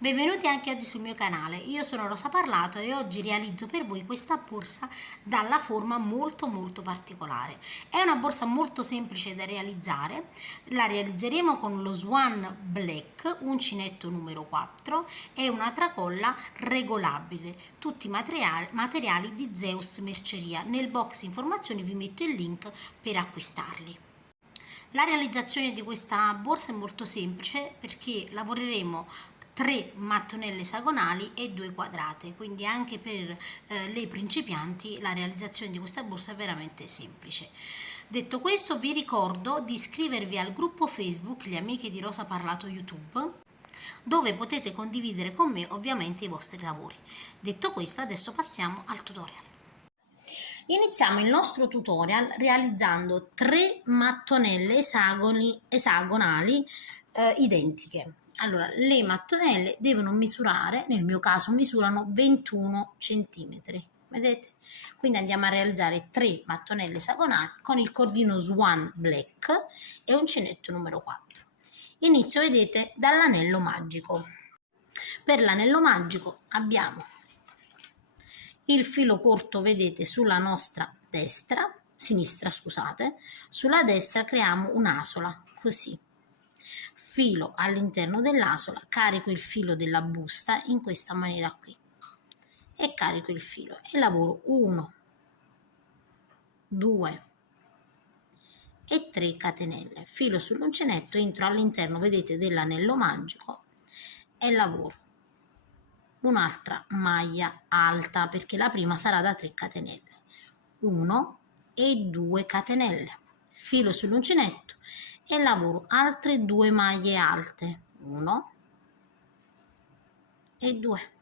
Benvenuti anche oggi sul mio canale, io sono Rosa Parlato e oggi realizzo per voi questa borsa dalla forma molto particolare. È una borsa molto semplice da realizzare, la realizzeremo con lo Swan Black, uncinetto numero 4 e una tracolla regolabile, tutti materiali di Zeus Merceria. Nel box informazioni vi metto il link per acquistarli. La realizzazione di questa borsa è molto semplice perché lavoreremo 3 mattonelle esagonali e 2 quadrate, quindi anche per le principianti la realizzazione di questa borsa è veramente semplice. Detto questo, vi ricordo di iscrivervi al gruppo Facebook Le Amiche di Rosa Parlato YouTube, dove potete condividere con me ovviamente i vostri lavori. Detto questo, adesso passiamo al tutorial. Iniziamo il nostro tutorial realizzando 3 mattonelle esagonali identiche. Allora, le mattonelle devono misurare, nel mio caso misurano 21 cm, vedete? Quindi andiamo a realizzare 3 mattonelle esagonali con il cordino Swan Black e uncinetto numero 4. Inizio, vedete, dall'anello magico. Per l'anello magico abbiamo il filo corto, vedete, sulla nostra sinistra, scusate, sulla destra creiamo un'asola, così. Filo all'interno dell'asola, carico il filo della busta in questa maniera qui e carico il filo e lavoro 1, 2 e 3 catenelle. Filo sull'uncinetto, entro all'interno, vedete, dell'anello magico e lavoro un'altra maglia alta perché la prima sarà da 3 catenelle, 1 e 2 catenelle, filo sull'uncinetto e lavoro altre 2 maglie alte, 1 e 2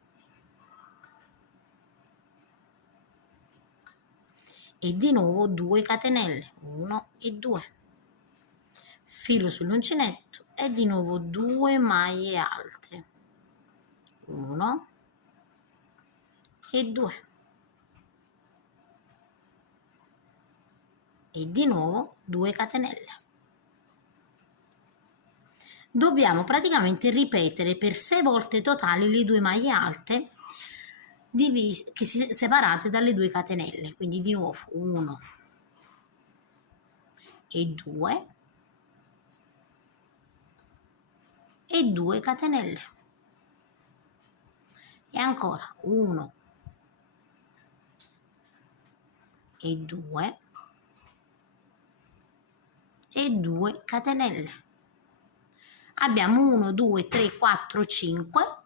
e di nuovo 2 catenelle, 1 e 2, filo sull'uncinetto e di nuovo 2 maglie alte, 1 e 2 e di nuovo 2 catenelle. Dobbiamo praticamente ripetere per 6 volte totali le 2 maglie alte separate dalle 2 catenelle, quindi di nuovo 1 e 2 e 2 catenelle e ancora 1 e 2 e 2 catenelle. Abbiamo 1, 2, 3, 4, 5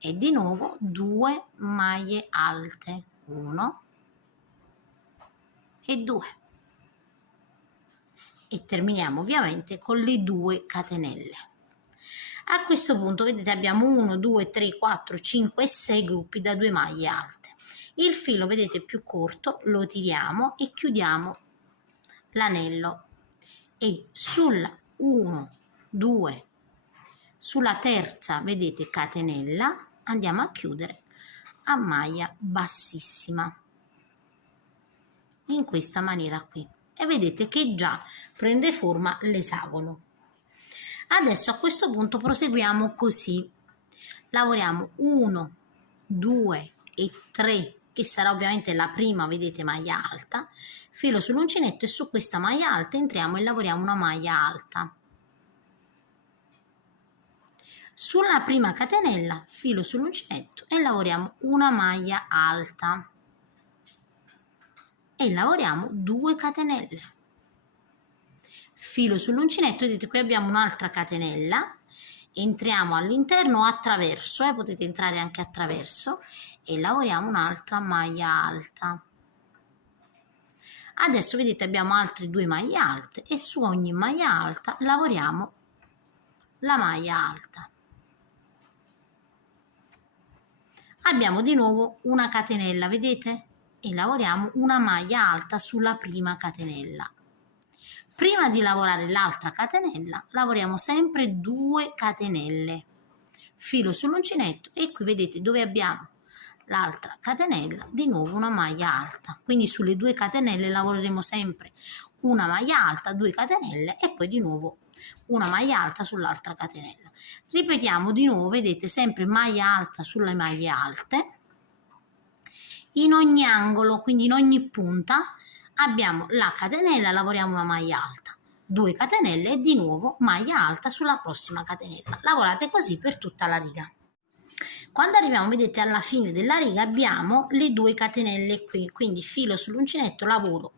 e di nuovo 2 maglie alte, 1 e 2 e terminiamo ovviamente con le 2 catenelle. A questo punto, vedete, abbiamo 1, 2, 3, 4, 5 e 6 gruppi da 2 maglie alte. Il filo, vedete, più corto lo tiriamo e chiudiamo l'anello e sulla 1, 2, sulla terza, vedete, catenella andiamo a chiudere a maglia bassissima in questa maniera qui e vedete che già prende forma l'esagono. Adesso a questo punto proseguiamo così, lavoriamo 1, 2 e 3 che sarà ovviamente la prima, vedete, maglia alta, filo sull'uncinetto e su questa maglia alta entriamo e lavoriamo una maglia alta. Sulla prima catenella filo sull'uncinetto e lavoriamo una maglia alta e lavoriamo 2 catenelle, filo sull'uncinetto, vedete qui abbiamo un'altra catenella, entriamo all'interno attraverso, potete entrare anche attraverso e lavoriamo un'altra maglia alta. Adesso vedete abbiamo altre 2 maglie alte e su ogni maglia alta lavoriamo la maglia alta. Abbiamo di nuovo una catenella, vedete? E lavoriamo una maglia alta sulla prima catenella. Prima di lavorare l'altra catenella, lavoriamo sempre 2 catenelle, filo sull'uncinetto e qui vedete dove abbiamo l'altra catenella, di nuovo una maglia alta. Quindi sulle 2 catenelle lavoreremo sempre una maglia alta, 2 catenelle e poi di nuovo una maglia alta sull'altra catenella. Ripetiamo di nuovo, vedete, sempre maglia alta sulle maglie alte. In ogni angolo, quindi in ogni punta, abbiamo la catenella, lavoriamo una maglia alta, 2 catenelle e di nuovo maglia alta sulla prossima catenella. Lavorate così per tutta la riga. Quando arriviamo, vedete, alla fine della riga abbiamo le 2 catenelle qui, quindi filo sull'uncinetto, lavoro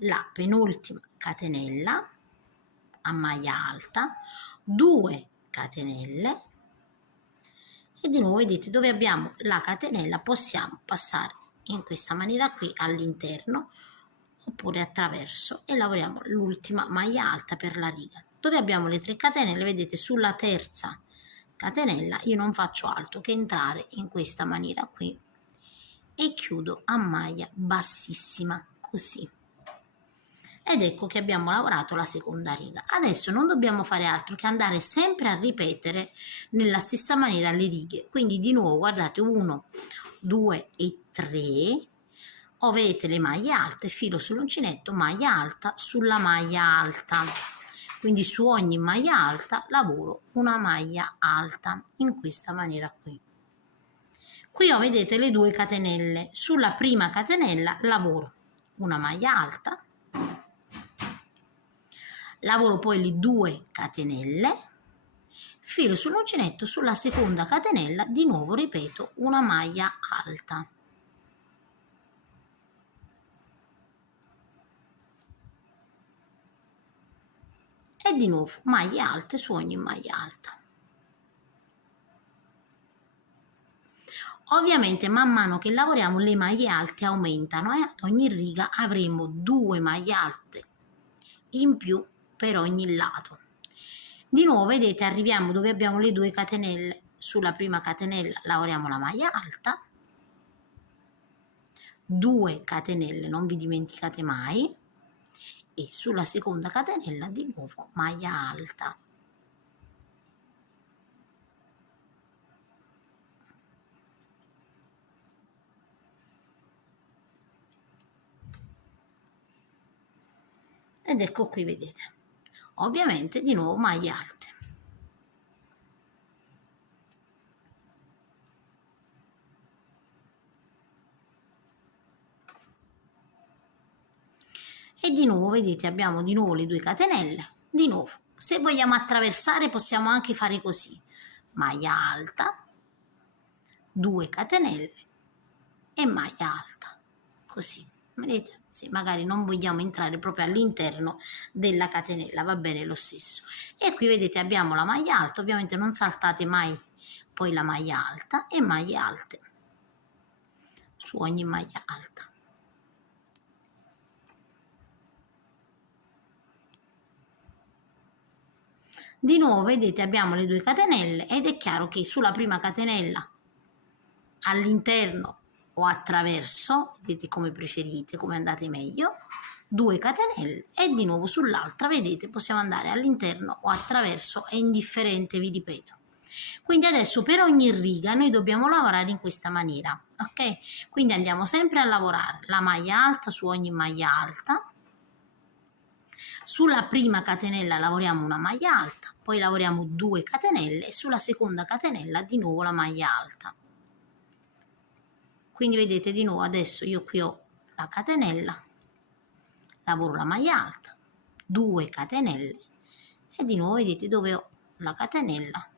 la penultima catenella a maglia alta, 2 catenelle e di nuovo, vedete, dove abbiamo la catenella possiamo passare in questa maniera qui all'interno oppure attraverso e lavoriamo l'ultima maglia alta per la riga. Dove abbiamo le 3 catenelle, vedete, sulla terza catenella io non faccio altro che entrare in questa maniera qui e chiudo a maglia bassissima, così. Ed ecco che abbiamo lavorato la seconda riga. Adesso non dobbiamo fare altro che andare sempre a ripetere nella stessa maniera le righe. Quindi di nuovo, guardate, 1, 2 e 3. O vedete le maglie alte, filo sull'uncinetto, maglia alta sulla maglia alta. Quindi su ogni maglia alta lavoro una maglia alta in questa maniera qui. Qui ho, vedete, le 2 catenelle. Sulla prima catenella lavoro una maglia alta, lavoro poi le 2 catenelle, filo sull'uncinetto, sulla seconda catenella di nuovo ripeto una maglia alta. E di nuovo maglie alte su ogni maglia alta. Ovviamente man mano che lavoriamo le maglie alte aumentano e ad ogni riga avremo 2 maglie alte in più per ogni lato. Di nuovo, vedete, arriviamo dove abbiamo le 2 catenelle. Sulla prima catenella lavoriamo la maglia alta, 2 catenelle, non vi dimenticate mai, e sulla seconda catenella di nuovo maglia alta. Ed ecco qui, vedete, ovviamente di nuovo maglie alte. E di nuovo, vedete, abbiamo di nuovo le 2 catenelle. Di nuovo, se vogliamo attraversare possiamo anche fare così: maglia alta, 2 catenelle e maglia alta, così, vedete. Se magari non vogliamo entrare proprio all'interno della catenella, va bene lo stesso. E qui, vedete, abbiamo la maglia alta. Ovviamente non saltate mai poi la maglia alta e maglie alte su ogni maglia alta. Di nuovo, vedete, abbiamo le 2 catenelle ed è chiaro che sulla prima catenella all'interno o attraverso, vedete, come preferite, come andate meglio, 2 catenelle e di nuovo sull'altra, vedete, possiamo andare all'interno o attraverso, è indifferente, vi ripeto. Quindi adesso per ogni riga noi dobbiamo lavorare in questa maniera, ok? Quindi andiamo sempre a lavorare la maglia alta su ogni maglia alta. Sulla prima catenella lavoriamo una maglia alta, poi lavoriamo 2 catenelle e sulla seconda catenella di nuovo la maglia alta. Quindi vedete, di nuovo adesso io qui ho la catenella, lavoro la maglia alta, 2 catenelle e di nuovo vedete dove ho la catenella.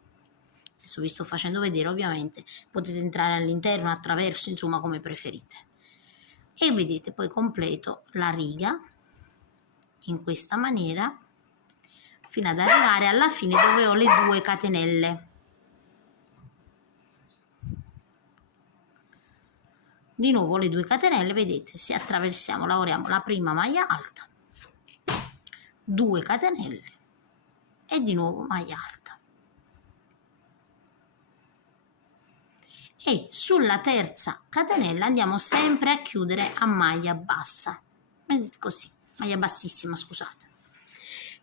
Adesso vi sto facendo vedere, ovviamente potete entrare all'interno, attraverso, insomma come preferite. E vedete, poi completo la riga in questa maniera fino ad arrivare alla fine dove ho le 2 catenelle. Di nuovo le 2 catenelle, vedete, se attraversiamo lavoriamo la prima maglia alta, 2 catenelle e di nuovo maglia alta. E sulla terza catenella andiamo sempre a chiudere a maglia bassa, vedete, così, maglia bassissima, scusate.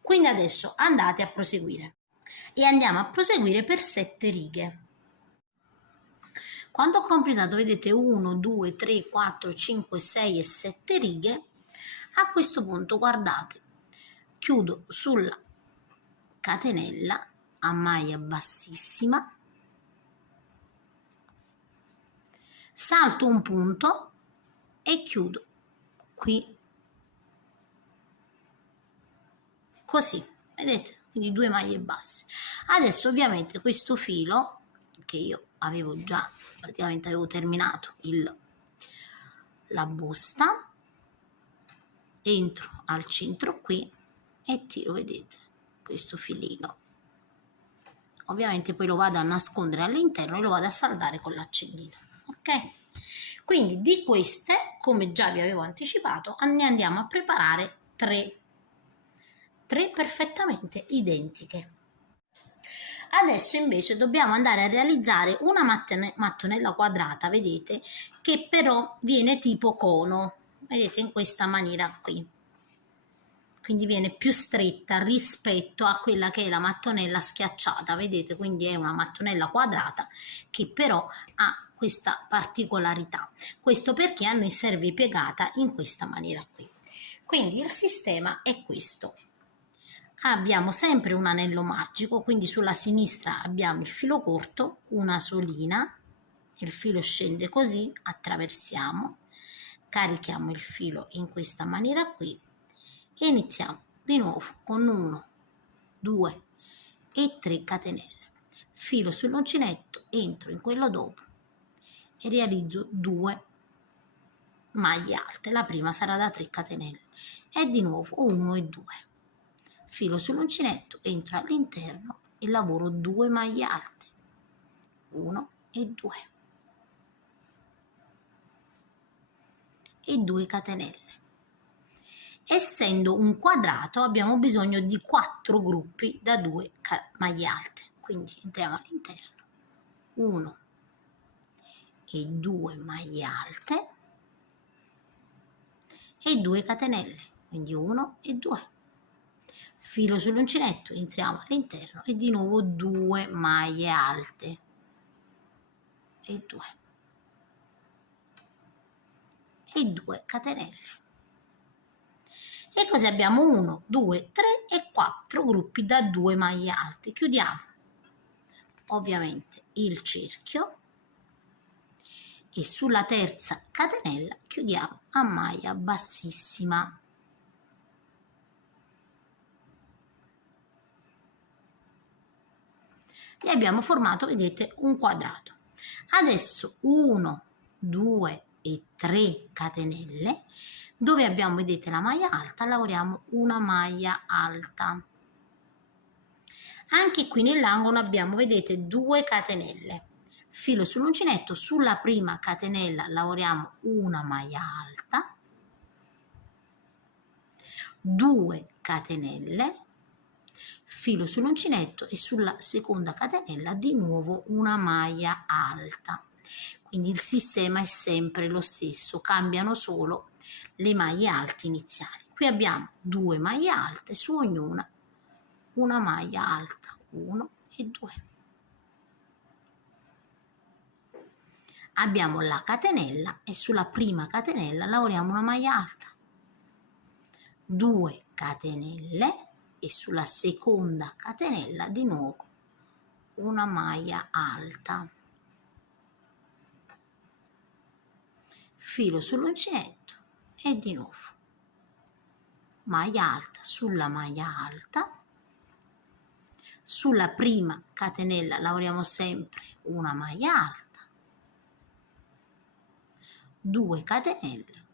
Quindi adesso andate a proseguire e andiamo a proseguire per 7 righe. Quando ho completato, vedete, 1, 2, 3, 4, 5, 6 e 7 righe, a questo punto, guardate, chiudo sulla catenella a maglia bassissima, salto un punto e chiudo qui, così, vedete? Quindi 2 maglie basse. Adesso ovviamente questo filo che io avevo già praticamente avevo terminato la busta, entro al centro qui e tiro, vedete, questo filino, ovviamente poi lo vado a nascondere all'interno e lo vado a saldare con l'accendino, ok? Quindi di queste, come già vi avevo anticipato, ne andiamo a preparare 3 perfettamente identiche. Adesso invece dobbiamo andare a realizzare una mattonella quadrata, vedete, che però viene tipo cono, vedete, in questa maniera qui. Quindi viene più stretta rispetto a quella che è la mattonella schiacciata, vedete, quindi è una mattonella quadrata che però ha questa particolarità. Questo perché a noi serve piegata in questa maniera qui. Quindi il sistema è questo. Abbiamo sempre un anello magico, quindi sulla sinistra abbiamo il filo corto, una solina, il filo scende così, attraversiamo, carichiamo il filo in questa maniera qui e iniziamo di nuovo con 1, 2 e 3 catenelle. Filo sull'uncinetto, entro in quello dopo e realizzo 2 maglie alte. La prima sarà da 3 catenelle e di nuovo 1 e 2. Filo sull'uncinetto, entro all'interno e lavoro 2 maglie alte, 1 e 2 e 2 catenelle. Essendo un quadrato abbiamo bisogno di 4 gruppi da 2 maglie alte, quindi entriamo all'interno, 1 e 2 maglie alte e 2 catenelle, quindi 1 e 2. Filo sull'uncinetto, entriamo all'interno e di nuovo 2 maglie alte e 2 e 2 catenelle. E così abbiamo 1, 2, 3 e 4 gruppi da 2 maglie alte. Chiudiamo ovviamente il cerchio e sulla terza catenella chiudiamo a maglia bassissima. E abbiamo formato, vedete, un quadrato. Adesso 1, 2 e 3 catenelle, dove abbiamo, vedete, la maglia alta, lavoriamo una maglia alta. Anche qui nell'angolo abbiamo, vedete, 2 catenelle. Filo sull'uncinetto, sulla prima catenella lavoriamo una maglia alta, 2 catenelle, filo sull'uncinetto e sulla seconda catenella di nuovo una maglia alta. Quindi il sistema è sempre lo stesso, cambiano solo le maglie alte iniziali. Qui abbiamo 2 maglie alte, su ognuna una maglia alta, 1 e 2. Abbiamo la catenella e sulla prima catenella lavoriamo una maglia alta, 2 catenelle e sulla seconda catenella di nuovo una maglia alta, filo sull'uncinetto e di nuovo maglia alta sulla maglia alta, sulla prima catenella lavoriamo sempre una maglia alta, 2 catenelle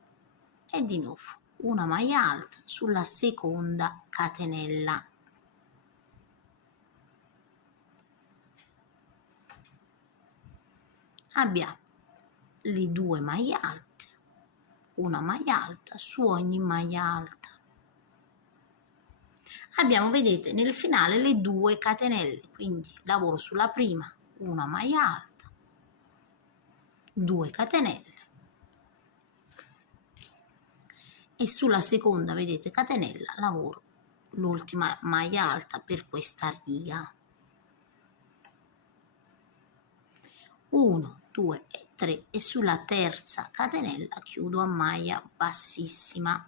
e di nuovo una maglia alta sulla seconda catenella. Abbiamo le 2 maglie alte, una maglia alta su ogni maglia alta. Abbiamo, vedete, nel finale le 2 catenelle, quindi lavoro sulla prima una maglia alta, 2 catenelle e sulla seconda, vedete, catenella lavoro l'ultima maglia alta per questa riga. 1, 2 e 3 e sulla terza catenella chiudo a maglia bassissima.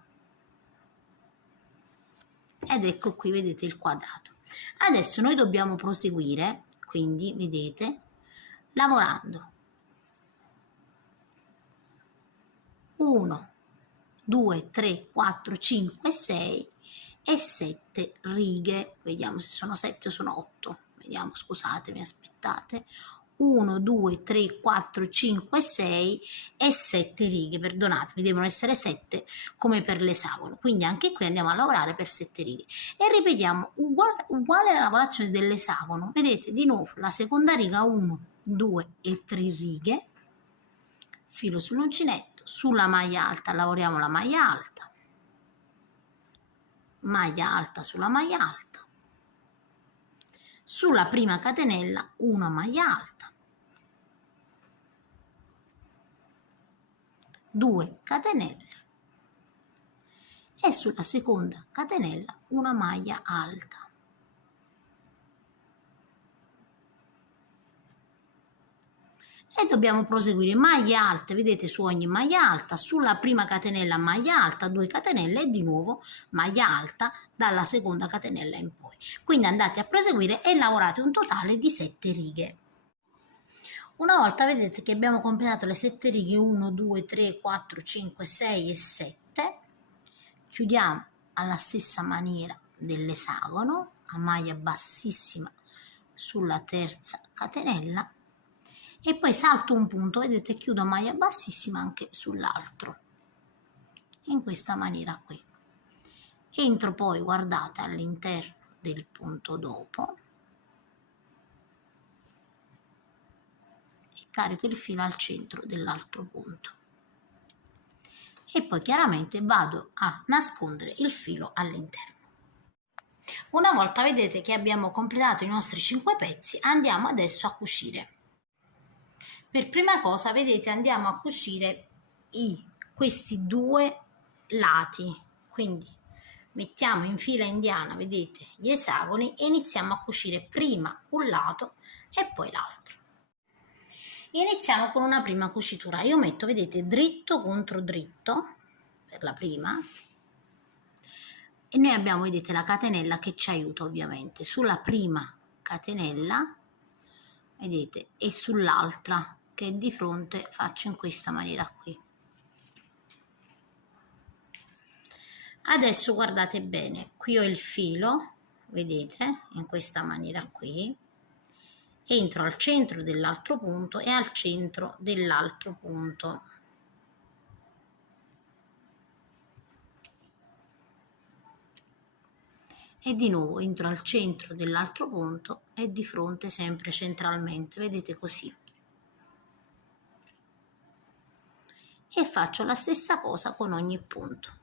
Ed ecco qui, vedete, il quadrato. Adesso noi dobbiamo proseguire, quindi vedete, lavorando 1, 2, 3, 4, 5, 6 e 7 righe. Vediamo se sono 7 o sono 8. Vediamo, scusatemi, aspettate. 1, 2, 3, 4, 5, 6 e 7 righe, perdonatemi, devono essere 7 come per l'esagono, quindi anche qui andiamo a lavorare per 7 righe e ripetiamo uguale alla lavorazione dell'esagono. Vedete di nuovo la seconda riga, 1, 2 e 3 righe, filo sull'uncinetto, sulla maglia alta lavoriamo la maglia alta sulla maglia alta, sulla prima catenella una maglia alta, 2 catenelle e sulla seconda catenella una maglia alta. E dobbiamo proseguire maglie alte, vedete, su ogni maglia alta, sulla prima catenella maglia alta, 2 catenelle e di nuovo maglia alta dalla seconda catenella in poi. Quindi andate a proseguire e lavorate un totale di 7 righe. Una volta vedete che abbiamo completato le 7 righe, 1, 2, 3, 4, 5, 6 e 7, chiudiamo alla stessa maniera dell'esagono, a maglia bassissima sulla terza catenella e poi salto un punto, vedete, chiudo a maglia bassissima anche sull'altro, in questa maniera qui. Entro poi, guardate, all'interno del punto dopo e carico il filo al centro dell'altro punto e poi chiaramente vado a nascondere il filo all'interno. Una volta vedete che abbiamo completato i nostri 5 pezzi, andiamo adesso a cucire. Per prima cosa, vedete, andiamo a cucire questi 2 lati, quindi mettiamo in fila indiana, vedete, gli esagoni e iniziamo a cucire prima un lato e poi l'altro. Iniziamo con una prima cucitura. Io metto, vedete, dritto contro dritto per la prima e noi abbiamo, vedete, la catenella che ci aiuta ovviamente sulla prima catenella, vedete, e sull'altra che è di fronte faccio in questa maniera qui. Adesso guardate bene, qui ho il filo, vedete, in questa maniera qui, entro al centro dell'altro punto e al centro dell'altro punto. E di nuovo entro al centro dell'altro punto e di fronte sempre centralmente, vedete, così. E faccio la stessa cosa con ogni punto.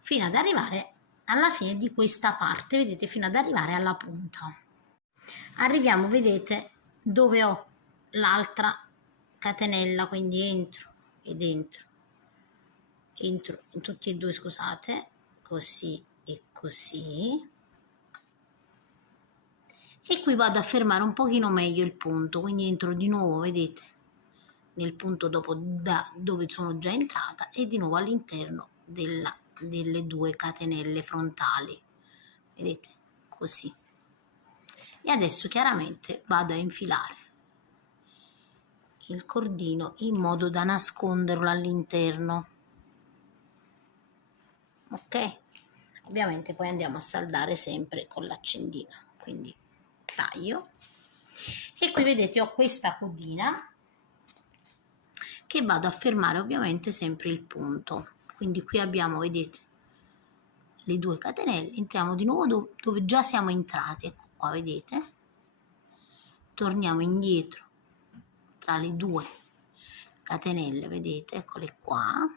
Fino ad arrivare alla fine di questa parte, vedete, fino ad arrivare alla punta. Arriviamo, vedete, dove ho l'altra catenella, quindi entro ed entro in tutti e due, scusate, così e così, e qui vado a fermare un pochino meglio il punto, quindi entro di nuovo, vedete, nel punto dopo da dove sono già entrata e di nuovo all'interno delle 2 catenelle frontali, vedete, così. E adesso chiaramente vado a infilare il cordino in modo da nasconderlo all'interno, ok? Ovviamente poi andiamo a saldare sempre con l'accendino, quindi taglio e qui vedete ho questa codina che vado a fermare ovviamente sempre il punto, quindi qui abbiamo, vedete, le 2 catenelle, entriamo di nuovo dove già siamo entrati, ecco qua, vedete, torniamo indietro tra le 2 catenelle, vedete, eccole qua,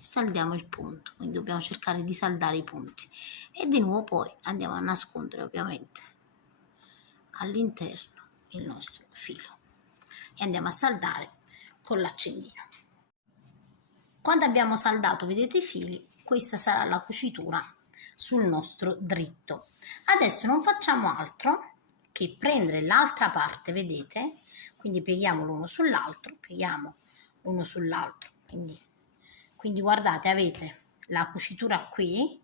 e saldiamo il punto, quindi dobbiamo cercare di saldare i punti e di nuovo poi andiamo a nascondere ovviamente all'interno il nostro filo e andiamo a saldare con l'accendino. Quando abbiamo saldato, vedete, i fili, questa sarà la cucitura sul nostro dritto. Adesso non facciamo altro che prendere l'altra parte, vedete, quindi pieghiamo l'uno sull'altro, pieghiamo l'uno sull'altro, quindi guardate, avete la cucitura qui,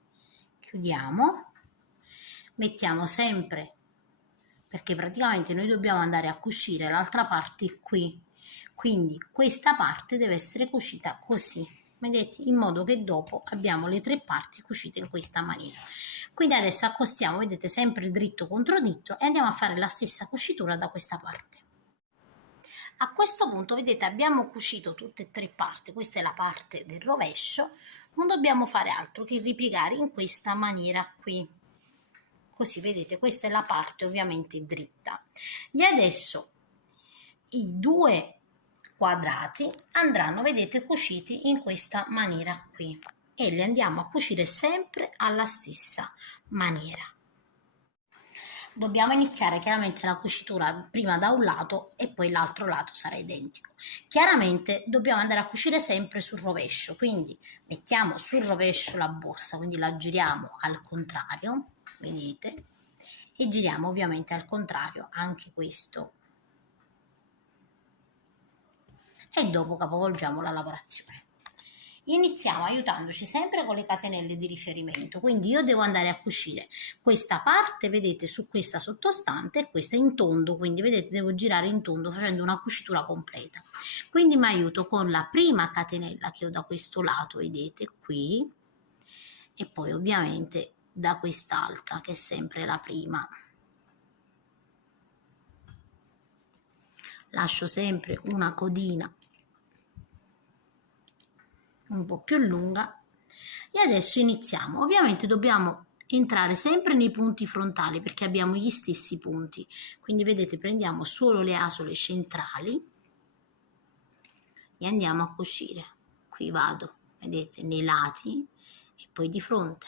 chiudiamo, mettiamo sempre, perché praticamente noi dobbiamo andare a cucire l'altra parte qui, quindi questa parte deve essere cucita così, vedete, in modo che dopo abbiamo le tre parti cucite in questa maniera. Quindi adesso accostiamo, vedete, sempre dritto contro dritto e andiamo a fare la stessa cucitura da questa parte. A questo punto, vedete, abbiamo cucito tutte e tre parti, questa è la parte del rovescio, non dobbiamo fare altro che ripiegare in questa maniera qui. Così, vedete, questa è la parte ovviamente dritta. E adesso i due quadrati andranno, vedete, cuciti in questa maniera qui e li andiamo a cucire sempre alla stessa maniera. Dobbiamo iniziare chiaramente la cucitura prima da un lato e poi l'altro lato sarà identico. Chiaramente dobbiamo andare a cucire sempre sul rovescio, quindi mettiamo sul rovescio la borsa, quindi la giriamo al contrario, vedete, e giriamo ovviamente al contrario anche questo e dopo capovolgiamo la lavorazione. Iniziamo aiutandoci sempre con le catenelle di riferimento, quindi io devo andare a cucire questa parte, vedete, su questa sottostante e questa in tondo, quindi vedete devo girare in tondo facendo una cucitura completa. Quindi mi aiuto con la prima catenella che ho da questo lato, vedete, qui, e poi ovviamente da quest'altra che è sempre la prima. Lascio sempre una codina un po' più lunga e adesso iniziamo. Ovviamente dobbiamo entrare sempre nei punti frontali perché abbiamo gli stessi punti, quindi vedete prendiamo solo le asole centrali e andiamo a cucire. Qui vado, vedete, nei lati e poi di fronte.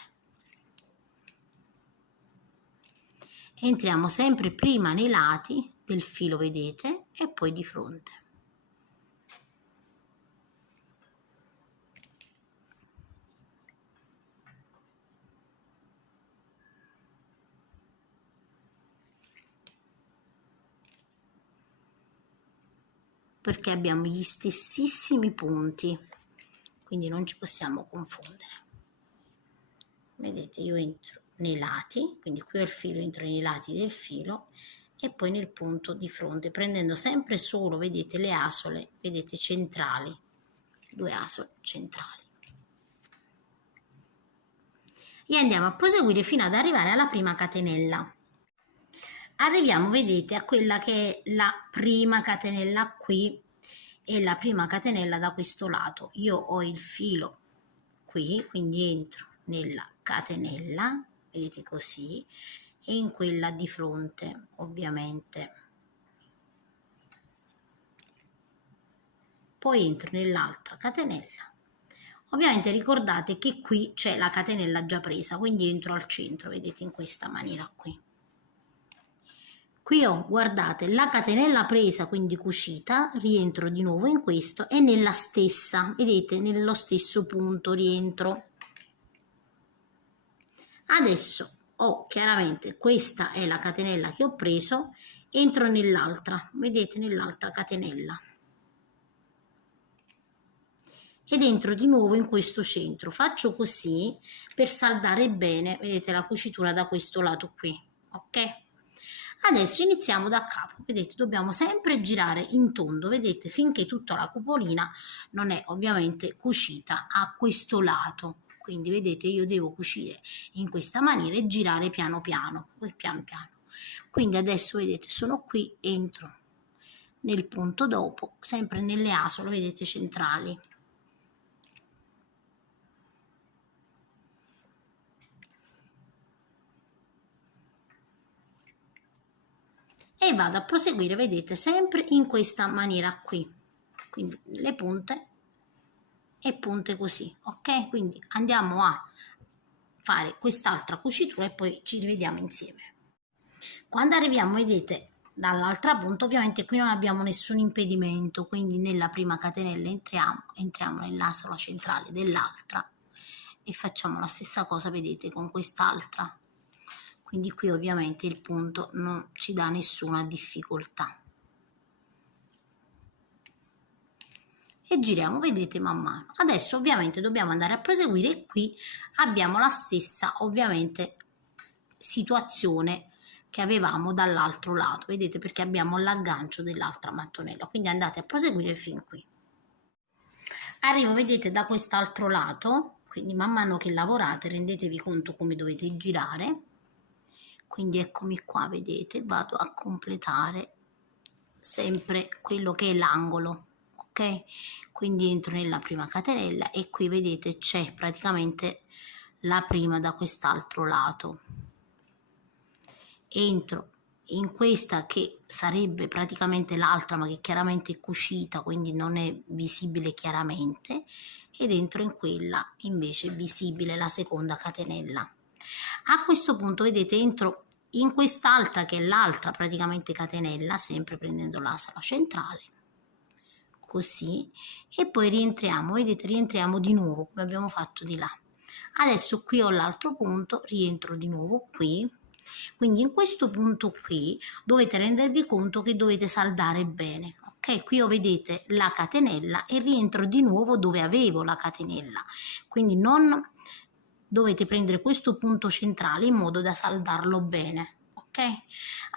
Entriamo sempre prima nei lati del filo, vedete, e poi di fronte. Perché abbiamo gli stessissimi punti, quindi non ci possiamo confondere. Vedete, io entro nei lati, quindi qui ho il filo, entro nei lati del filo e poi nel punto di fronte, prendendo sempre solo, vedete, le asole, vedete, centrali, due asole centrali. E andiamo a proseguire fino ad arrivare alla prima catenella. Arriviamo, vedete, a quella che è la prima catenella qui e la prima catenella da questo lato. Io ho il filo qui, quindi entro nella catenella, vedete così, e in quella di fronte, ovviamente. Poi entro nell'altra catenella. Ovviamente ricordate che qui c'è la catenella già presa, quindi entro al centro, vedete, in questa maniera qui. Qui ho, guardate, la catenella presa, quindi cucita, rientro di nuovo in questo e nella stessa, vedete, nello stesso punto rientro. Adesso ho chiaramente, questa è la catenella che ho preso, entro nell'altra, vedete, nell'altra catenella. Ed entro di nuovo in questo centro. Faccio così per saldare bene, vedete, la cucitura da questo lato qui, ok? Adesso iniziamo da capo, vedete, dobbiamo sempre girare in tondo, vedete, finché tutta la cupolina non è ovviamente cucita a questo lato. Quindi vedete, io devo cucire in questa maniera e girare piano piano, piano piano. Quindi adesso vedete, sono qui, entro nel punto dopo, sempre nelle asole, vedete, centrali. E vado a proseguire, vedete, sempre in questa maniera qui, quindi le punte e punte così, ok? Quindi andiamo a fare quest'altra cucitura e poi ci rivediamo insieme. Quando arriviamo, vedete, dall'altra punta, ovviamente qui non abbiamo nessun impedimento, quindi nella prima catenella entriamo nell'asola centrale dell'altra e facciamo la stessa cosa, vedete, con quest'altra. Quindi qui ovviamente il punto non ci dà nessuna difficoltà. E giriamo, vedete, man mano. Adesso ovviamente dobbiamo andare a proseguire e qui abbiamo la stessa ovviamente situazione che avevamo dall'altro lato, vedete, perché abbiamo l'aggancio dell'altra mattonella, quindi andate a proseguire fin qui. Arrivo, vedete, da quest'altro lato, quindi man mano che lavorate rendetevi conto come dovete girare, quindi eccomi qua, vedete, vado a completare sempre quello che è l'angolo, ok? Quindi entro nella prima catenella e qui vedete c'è praticamente la prima da quest'altro lato, entro in questa che sarebbe praticamente l'altra ma che chiaramente è cucita, quindi non è visibile chiaramente, ed entro in quella invece visibile, la seconda catenella. A questo punto vedete entro in quest'altra che è l'altra praticamente catenella, sempre prendendo l'asola centrale, così, e poi rientriamo, vedete, rientriamo di nuovo come abbiamo fatto di là. Adesso qui ho l'altro punto, rientro di nuovo qui, quindi in questo punto qui dovete rendervi conto che dovete saldare bene, ok? Qui ho, vedete, la catenella e rientro di nuovo dove avevo la catenella, quindi non dovete prendere questo punto centrale in modo da saldarlo bene, ok?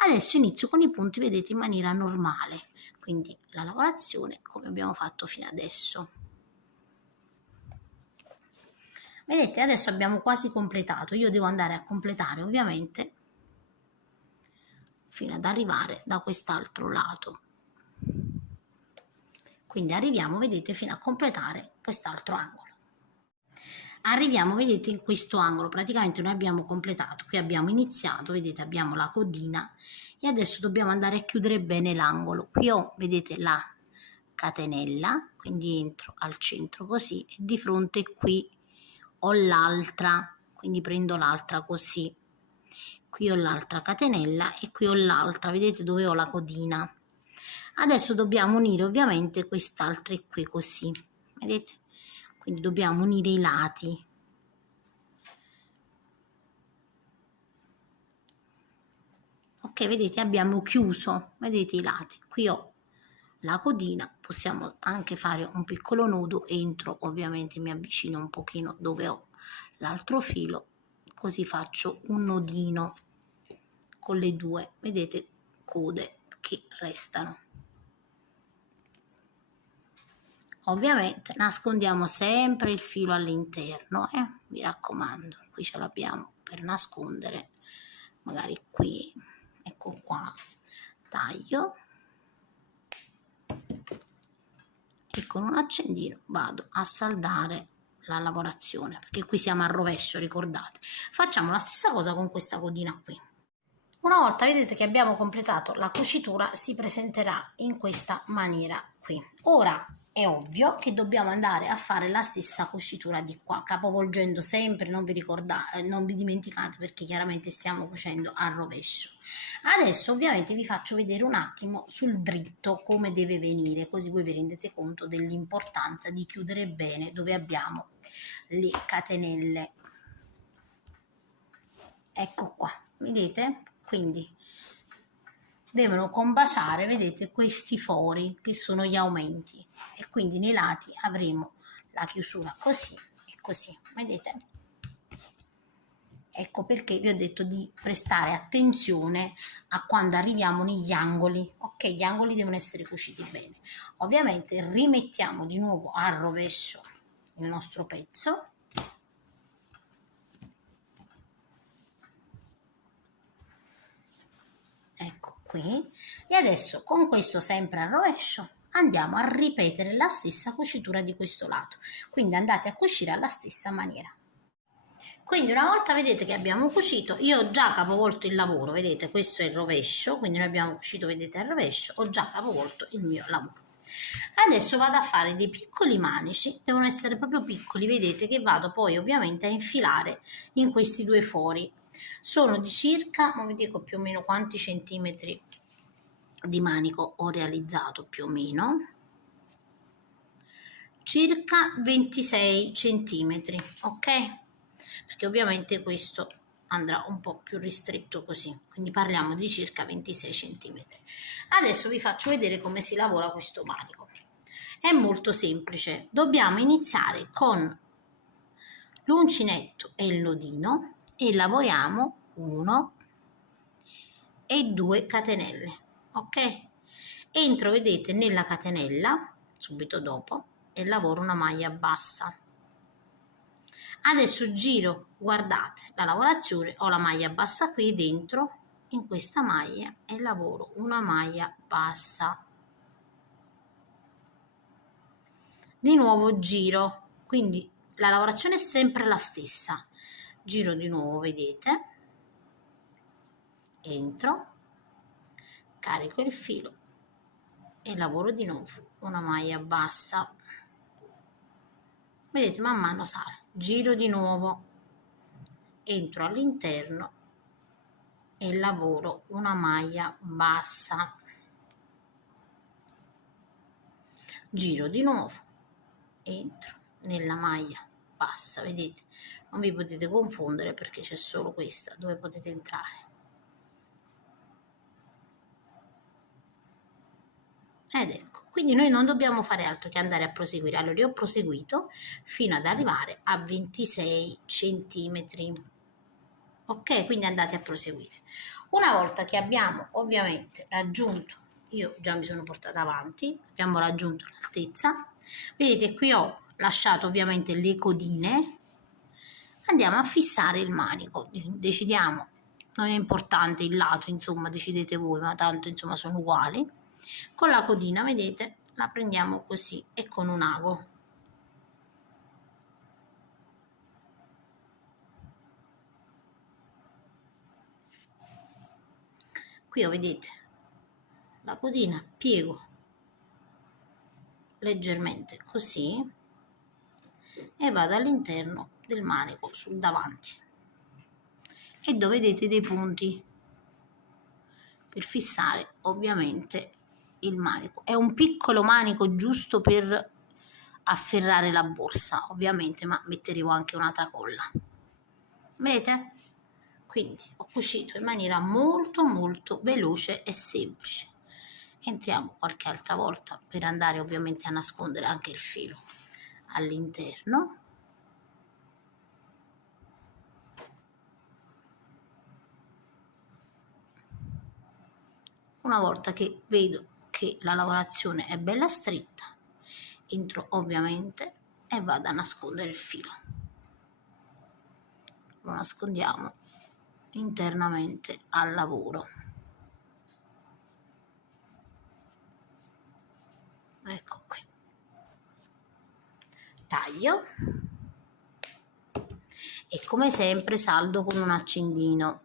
Adesso inizio con i punti, vedete, in maniera normale, quindi la lavorazione come abbiamo fatto fino adesso. Vedete, adesso abbiamo quasi completato, io devo andare a completare ovviamente fino ad arrivare da quest'altro lato, quindi arriviamo, vedete, fino a completare quest'altro angolo. Arriviamo, vedete, in questo angolo, praticamente noi abbiamo completato, qui abbiamo iniziato, vedete, abbiamo la codina e adesso dobbiamo andare a chiudere bene l'angolo. Qui ho, vedete, la catenella, quindi entro al centro così e di fronte qui ho l'altra, quindi prendo l'altra così, qui ho l'altra catenella e qui ho l'altra, vedete, dove ho la codina. Adesso dobbiamo unire ovviamente quest'altra qui così, vedete, quindi dobbiamo unire i lati. Ok, vedete, abbiamo chiuso, vedete, i lati. Qui ho la codina, possiamo anche fare un piccolo nodo, entro ovviamente, mi avvicino un pochino dove ho l'altro filo, così faccio un nodino con le due, vedete, code che restano. Ovviamente nascondiamo sempre il filo all'interno, mi raccomando, qui ce l'abbiamo per nascondere, magari qui, ecco qua, taglio e con un accendino vado a saldare la lavorazione, perché qui siamo a rovescio, ricordate. Facciamo la stessa cosa con questa codina qui. Una volta vedete che abbiamo completato la cucitura, si presenterà in questa maniera qui. Ora è ovvio che dobbiamo andare a fare la stessa cucitura di qua, capovolgendo sempre, non vi dimenticate, perché chiaramente stiamo cucendo al rovescio. Adesso ovviamente vi faccio vedere un attimo sul dritto come deve venire, così voi vi rendete conto dell'importanza di chiudere bene dove abbiamo le catenelle. Ecco qua, vedete? Quindi devono combaciare, vedete, questi fori che sono gli aumenti, e quindi nei lati avremo la chiusura così e così, vedete? Ecco perché vi ho detto di prestare attenzione a quando arriviamo negli angoli, ok? Gli angoli devono essere cuciti bene. Ovviamente rimettiamo di nuovo al rovescio il nostro pezzo. Ecco qui, e adesso con questo sempre al rovescio andiamo a ripetere la stessa cucitura di questo lato, quindi andate a cucire alla stessa maniera. Quindi una volta vedete che abbiamo cucito, io ho già capovolto il lavoro, vedete, questo è il rovescio, quindi noi abbiamo cucito, vedete, al rovescio, ho già capovolto il mio lavoro. Adesso vado a fare dei piccoli manici, devono essere proprio piccoli, vedete che vado poi ovviamente a infilare in questi due fori. Sono di circa, non vi dico più o meno quanti centimetri di manico ho realizzato, più o meno circa 26 centimetri, ok? Perché ovviamente questo andrà un po' più ristretto così, quindi parliamo di circa 26 centimetri. Adesso vi faccio vedere come si lavora questo manico. È molto semplice, dobbiamo iniziare con l'uncinetto e il nodino e lavoriamo 1 e 2 catenelle, ok? Entro, vedete, nella catenella subito dopo e lavoro una maglia bassa. Adesso giro, guardate la lavorazione, ho la maglia bassa qui dentro in questa maglia e lavoro una maglia bassa. Di nuovo giro, quindi la lavorazione è sempre la stessa. Giro di nuovo, vedete, entro, carico il filo e lavoro di nuovo una maglia bassa. Vedete, man mano sale, giro di nuovo, entro all'interno e lavoro una maglia bassa, giro di nuovo, entro nella maglia bassa, vedete, non vi potete confondere perché c'è solo questa dove potete entrare. Ed ecco, quindi noi non dobbiamo fare altro che andare a proseguire. Allora io ho proseguito fino ad arrivare a 26 centimetri. Ok, quindi andate a proseguire. Una volta che abbiamo ovviamente raggiunto, io già mi sono portata avanti, abbiamo raggiunto l'altezza, vedete qui ho lasciato ovviamente le codine, andiamo a fissare il manico, decidiamo, non è importante il lato, insomma decidete voi, ma tanto insomma sono uguali. Con la codina, vedete, la prendiamo così e con un ago. Qui vedete la codina, piego leggermente così e vado all'interno del manico sul davanti e dove vedete dei punti per fissare ovviamente il manico. È un piccolo manico giusto per afferrare la borsa ovviamente, ma metteremo anche una tracolla, vedete? Quindi ho cucito in maniera molto veloce e semplice. Entriamo qualche altra volta per andare ovviamente a nascondere anche il filo all'interno. Una volta che vedo che la lavorazione è bella stretta, entro ovviamente e vado a nascondere il filo. Lo nascondiamo internamente al lavoro. Ecco qui. Taglio e come sempre saldo con un accendino.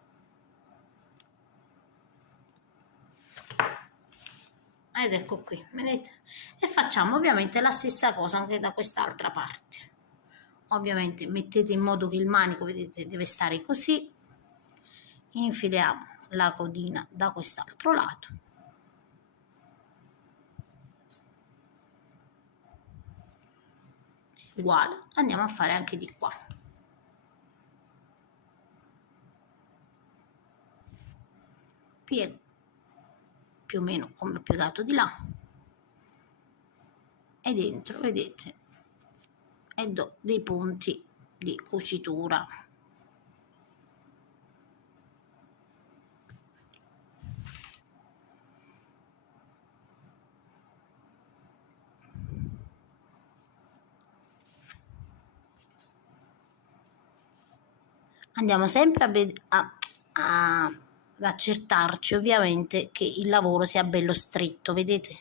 Ed ecco qui, vedete? E facciamo ovviamente la stessa cosa anche da quest'altra parte. Ovviamente mettete in modo che il manico, vedete, deve stare così. Infiliamo la codina da quest'altro lato. Uguale, andiamo a fare anche di qua. Piego più o meno come ho piegato di là e dentro, vedete, e do dei punti di cucitura. Andiamo sempre ad accertarci ovviamente che il lavoro sia bello stretto, vedete?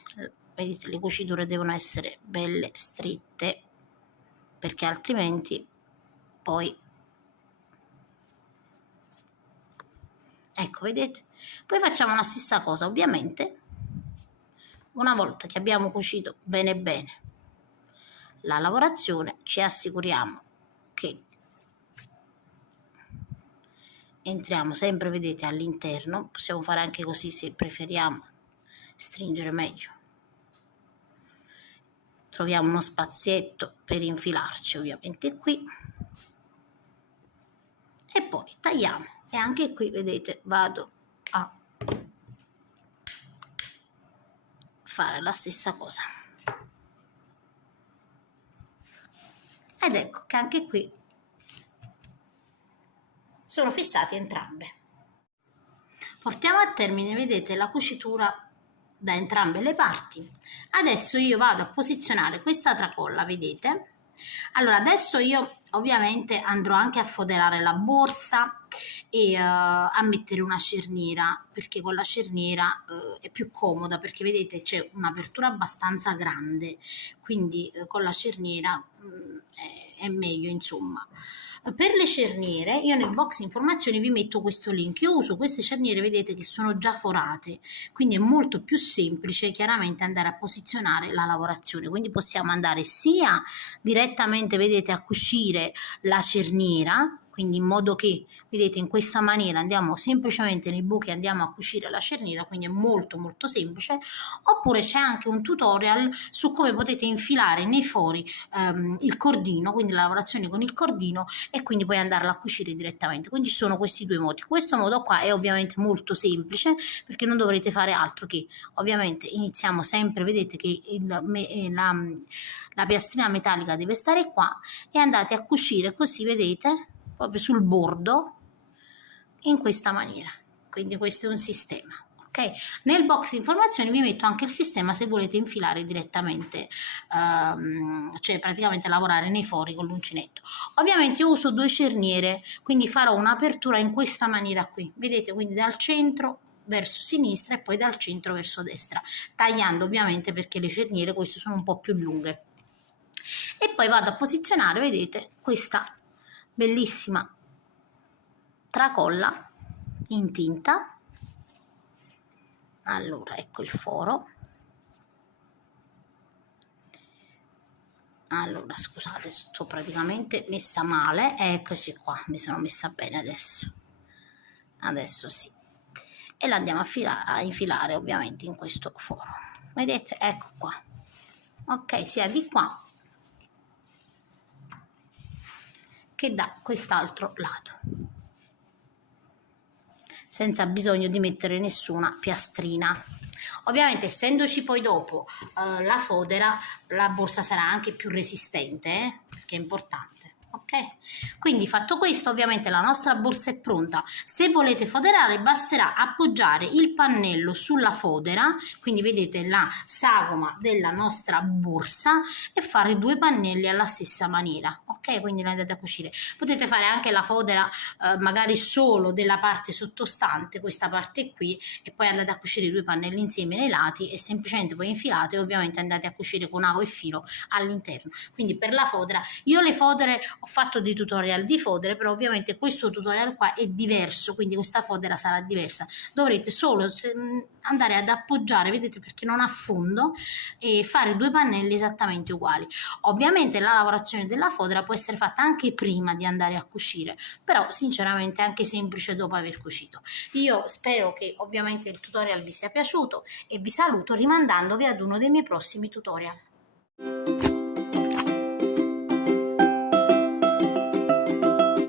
Vedete, le cuciture devono essere belle strette perché altrimenti poi, ecco, vedete? Poi facciamo la stessa cosa, ovviamente una volta che abbiamo cucito bene bene la lavorazione, ci assicuriamo che entriamo sempre, vedete, all'interno. Possiamo fare anche così se preferiamo stringere meglio. Troviamo uno spazietto per infilarci ovviamente qui e poi tagliamo, e anche qui vedete vado a fare la stessa cosa, ed ecco che anche qui sono fissate entrambe. Portiamo a termine, vedete, la cucitura da entrambe le parti. Adesso io vado a posizionare questa tracolla, vedete? Allora adesso io ovviamente andrò anche a foderare la borsa e a mettere una cerniera, perché con la cerniera è più comoda, perché vedete c'è un'apertura abbastanza grande, quindi con la cerniera è meglio, insomma. Per le cerniere io nel box informazioni vi metto questo link. Io uso queste cerniere, vedete che sono già forate, quindi è molto più semplice chiaramente andare a posizionare la lavorazione, quindi possiamo andare sia direttamente, vedete, a cucire la cerniera, quindi in modo che, vedete, in questa maniera andiamo semplicemente nei buchi, andiamo a cucire la cerniera, quindi è molto molto semplice. Oppure c'è anche un tutorial su come potete infilare nei fori il cordino, quindi la lavorazione con il cordino, e quindi poi andarla a cucire direttamente. Quindi ci sono questi due modi. Questo modo qua è ovviamente molto semplice, perché non dovrete fare altro che, ovviamente, iniziamo sempre, vedete che la piastrina metallica deve stare qua, e andate a cucire così, vedete, proprio sul bordo, in questa maniera. Quindi questo è un sistema. Okay. Nel box informazioni vi metto anche il sistema se volete infilare direttamente, cioè praticamente lavorare nei fori con l'uncinetto. Ovviamente io uso 2 cerniere, quindi farò un'apertura in questa maniera qui, vedete, quindi dal centro verso sinistra e poi dal centro verso destra, tagliando ovviamente perché le cerniere queste sono un po' più lunghe. E poi vado a posizionare, vedete, questa bellissima tracolla in tinta. Allora ecco il foro. Allora scusate, sto praticamente messa male, eccoci qua, mi sono messa bene adesso sì, e la andiamo a infilare ovviamente in questo foro, vedete, ecco qua, ok, sia di qua che da quest'altro lato, senza bisogno di mettere nessuna piastrina. Ovviamente essendoci poi dopo la fodera, la borsa sarà anche più resistente, perché è importante. Ok, quindi fatto questo ovviamente la nostra borsa è pronta. Se volete foderare basterà appoggiare il pannello sulla fodera, quindi vedete la sagoma della nostra borsa, e fare 2 pannelli alla stessa maniera. Ok, quindi la andate a cucire. Potete fare anche la fodera magari solo della parte sottostante, questa parte qui, e poi andate a cucire i 2 pannelli insieme nei lati e semplicemente poi infilate, e ovviamente andate a cucire con ago e filo all'interno. Quindi per la fodera, io le fodere ho fatto dei tutorial di fodere, però ovviamente questo tutorial qua è diverso, quindi questa fodera sarà diversa. Dovrete solo andare ad appoggiare, vedete, perché non ha fondo, e fare 2 pannelli esattamente uguali. Ovviamente la lavorazione della fodera può essere fatta anche prima di andare a cucire, però sinceramente è anche semplice dopo aver cucito. Io spero che ovviamente il tutorial vi sia piaciuto e vi saluto rimandandovi ad uno dei miei prossimi tutorial.